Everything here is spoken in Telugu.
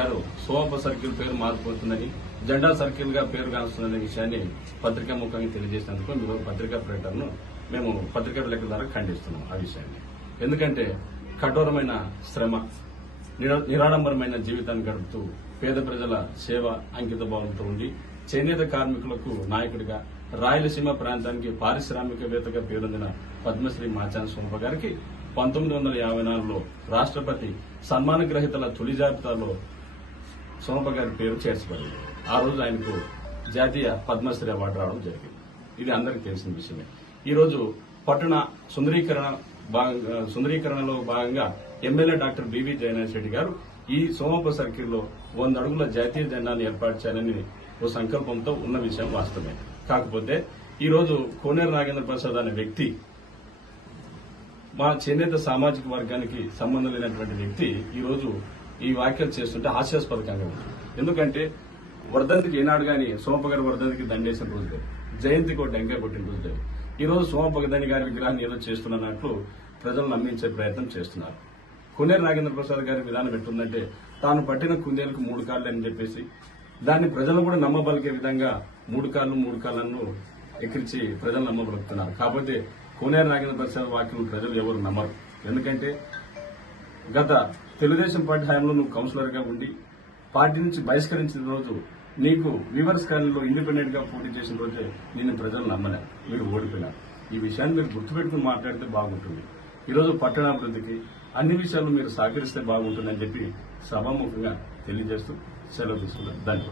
గారు సోమప సర్కిల్ పేరు మారిపోతుందని జెండా సర్కిల్గా పేరు కాస్తుందనే విషయాన్ని పత్రికా ముఖంగా తెలియజేసినందుకు మీరు పత్రికా ప్రకటనను మేము పత్రికా విలేకరుల ద్వారా ఖండిస్తున్నాం ఆ విషయాన్ని. ఎందుకంటే కఠోరమైన శ్రమ నిరాడంబరమైన జీవితాన్ని గడుపుతూ పేద ప్రజల సేవ అంకిత భావంతో ఉండి చేనేత కార్మికులకు నాయకుడిగా రాయలసీమ ప్రాంతానికి పారిశ్రామికవేత్తగా పేరొందిన పద్మశ్రీ మాచాన్ సోమప గారికి పంతొమ్మిది వందల యాభై నాలుగులో రాష్ట్రపతి సన్మాన గ్రహీతల తొలి జాబితాలో సోమప్ప గారి పేరు చేర్చబడింది. ఆ రోజు ఆయనకు జాతీయ పద్మశ్రీ అవార్డు రావడం జరిగింది. ఇది అందరికీ తెలిసిన విషయమే. ఈ రోజు పట్టణ సుందరీకరణ భాగంగా సుందరీకరణలో భాగంగా MLA doctor B V Jayanath Reddy garu ఈ సోమప సర్కిల్లో వంద అడుగుల జాతీయ జెండాను ఏర్పాటు చేయాలని ఓ సంకల్పంతో ఉన్న విషయం వాస్తవమే. కాకపోతే ఈ రోజు కోనేరు నాగేంద్ర ప్రసాద్ అనే వ్యక్తి మా చేనేత సామాజిక వర్గానికి సంబంధం లేనటువంటి వ్యక్తి ఈ రోజు ఈ వ్యాఖ్యలు చేస్తుంటే హాస్యాస్పదకంగా ఉంది. ఎందుకంటే వర్ధంతికి ఏనాడు కానీ సోమప్ప గారి వర్ధంతికి దండేసిన రోజు జయంతి జయంతికి ఒక కొట్టిన రోజు ఈరోజు ఈ రోజు దండి గారి విగ్రహాన్ని ఏదో చేస్తున్నట్లు ప్రజలు నమ్మించే ప్రయత్నం చేస్తున్నారు. కుందేరు నాగేంద్ర ప్రసాద్ గారి విధానం ఎట్టుందంటే తాను పట్టిన కుందేలకు మూడు కాళ్ళు అని చెప్పేసి దాన్ని ప్రజలు కూడా నమ్మబలికే విధంగా మూడు కాళ్ళు మూడు కాళ్ళను ఎక్కిరించి ప్రజలు నమ్మబలుగుతున్నారు కాకపోతే కోనేరు నాగేంద్ర ప్రసాద్ వాక్యం ప్రజలు ఎవరు నమ్మరు. ఎందుకంటే గత తెలుగుదేశం పార్టీ హయాంలో నువ్వు కౌన్సిలర్గా ఉండి పార్టీ నుంచి బహిష్కరించిన రోజు నీకు వీవర్స్ కాలనీలో ఇండిపెండెంట్గా పోటీ చేసిన రోజే నేను ప్రజలు నమ్మలే. మీరు ఓడిపోయినారు. ఈ విషయాన్ని మీరు గుర్తుపెట్టుకుని మాట్లాడితే బాగుంటుంది. ఈరోజు పట్టణాభివృద్ధికి అన్ని విషయాలు మీరు సహకరిస్తే బాగుంటుందని చెప్పి సభాముఖంగా తెలియజేస్తూ సెలవు తీసుకున్నారు ధన్యవాదాలు.